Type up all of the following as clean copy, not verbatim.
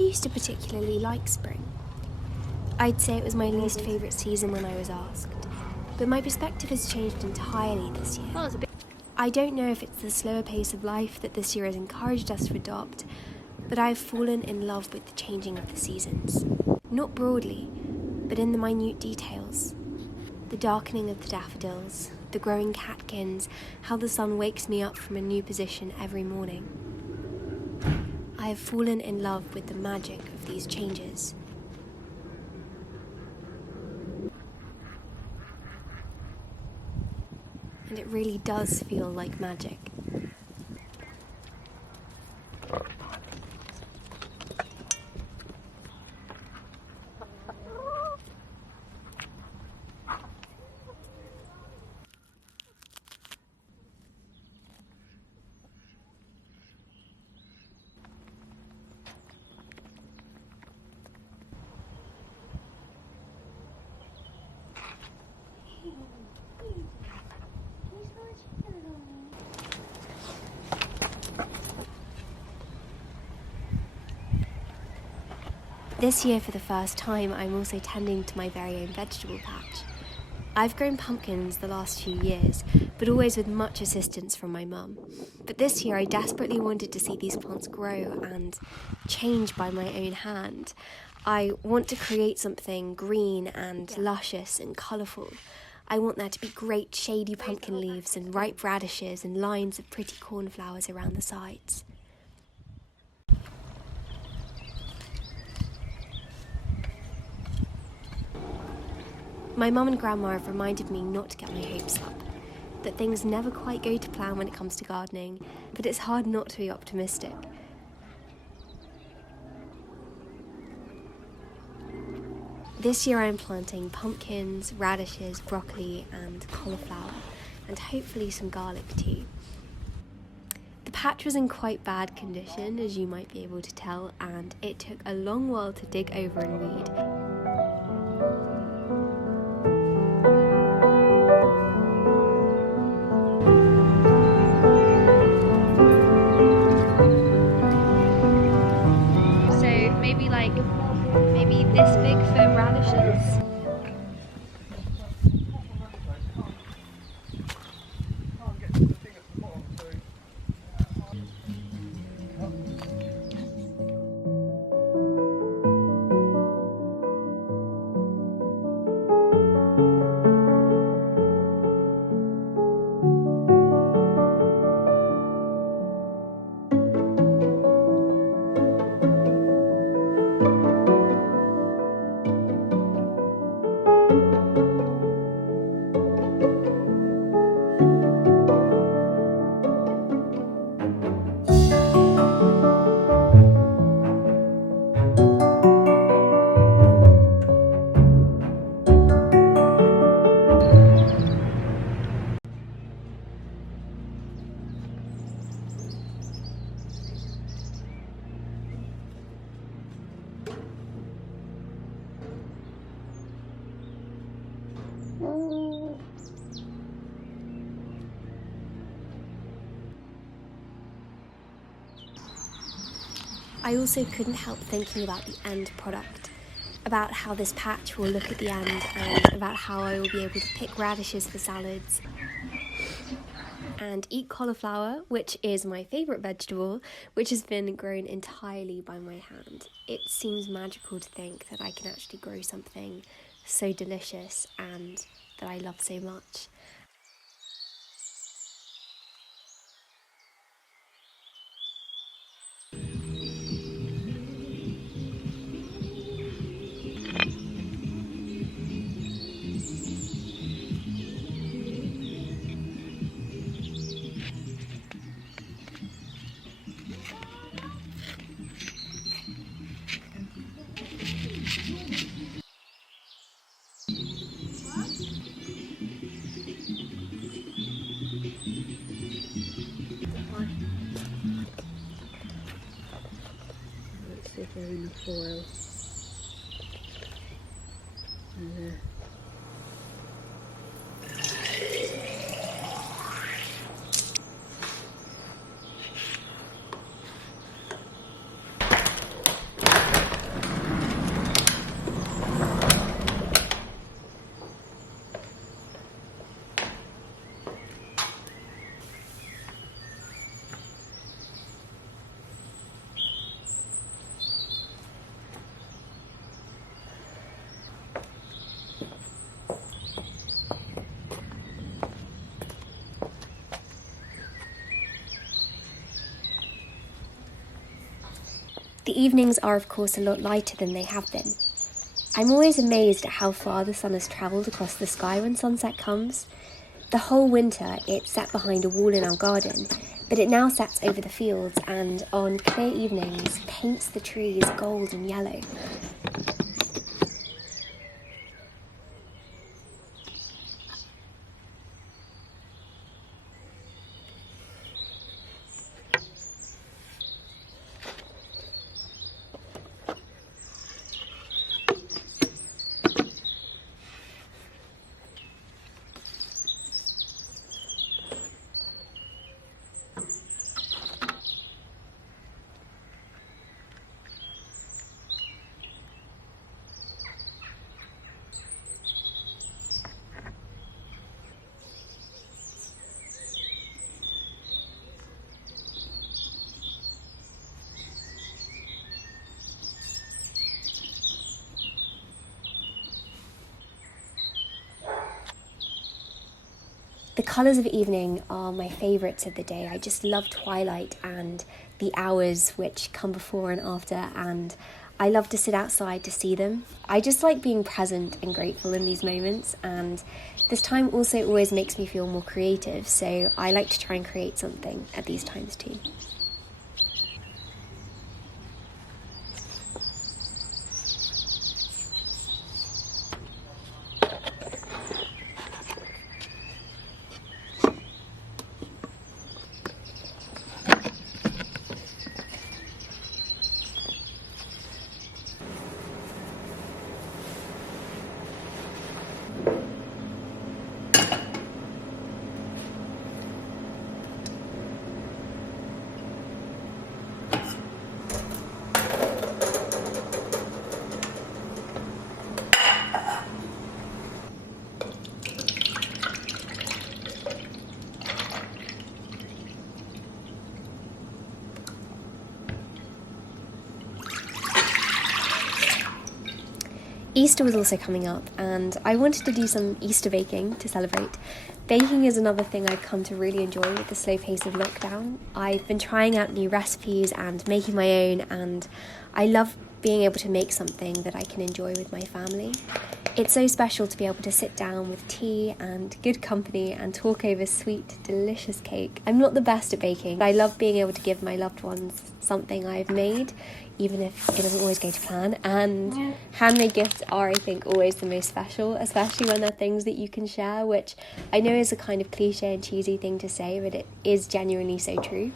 never used to particularly like spring. I'd say it was my least favourite season when I was asked, but my perspective has changed entirely this year. I don't know if it's the slower pace of life that this year has encouraged us to adopt, but I've fallen in love with the changing of the seasons. Not broadly, but in the minute details. The darkening of the daffodils, the growing catkins, how the sun wakes me up from a new position every morning. I have fallen in love with the magic of these changes. And it really does feel like magic. This year, for the first time, I'm also tending to my very own vegetable patch. I've grown pumpkins the last few years, but always with much assistance from my mum. But this year I desperately wanted to see these plants grow and change by my own hand. I want to create something green and luscious and colourful. I want there to be great shady pumpkin leaves and ripe radishes and lines of pretty cornflowers around the sides. My mum and grandma have reminded me not to get my hopes up, that things never quite go to plan when it comes to gardening, but it's hard not to be optimistic. This year I'm planting pumpkins, radishes, broccoli and cauliflower, and hopefully some garlic too. The patch was in quite bad condition, as you might be able to tell, and it took a long while to dig over and weed. Maybe this big for radishes. I also couldn't help thinking about the end product, about how this patch will look at the end and about how I will be able to pick radishes for salads and eat cauliflower, which is my favourite vegetable, which has been grown entirely by my hand. It seems magical to think that I can actually grow something so delicious and that I love so much. They're in the foil. evenings are of course a lot lighter than they have been. I'm always amazed at how far the sun has travelled across the sky when sunset comes. The whole winter it sat behind a wall in our garden, but it now sets over the fields and, on clear evenings, paints the trees gold and yellow. The colours of evening are my favourites of the day. I just love twilight and the hours which come before and after, and I love to sit outside to see them. I just like being present and grateful in these moments, and this time also always makes me feel more creative, so I like to try and create something at these times too. Easter was also coming up, and I wanted to do some Easter baking to celebrate. Baking is another thing I've come to really enjoy with the slow pace of lockdown. I've been trying out new recipes and making my own, and I love being able to make something that I can enjoy with my family. It's so special to be able to sit down with tea and good company and talk over sweet, delicious cake. I'm not the best at baking, but I love being able to give my loved ones something I've made, even if it doesn't always go to plan. And handmade gifts are, I think, always the most special, especially when they're things that you can share, which I know is a kind of cliche and cheesy thing to say, but it is genuinely so true.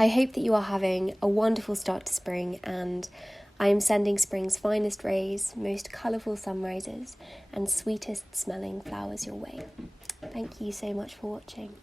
I hope that you are having a wonderful start to spring, and I am sending spring's finest rays, most colourful sunrises, and sweetest smelling flowers your way. Thank you so much for watching.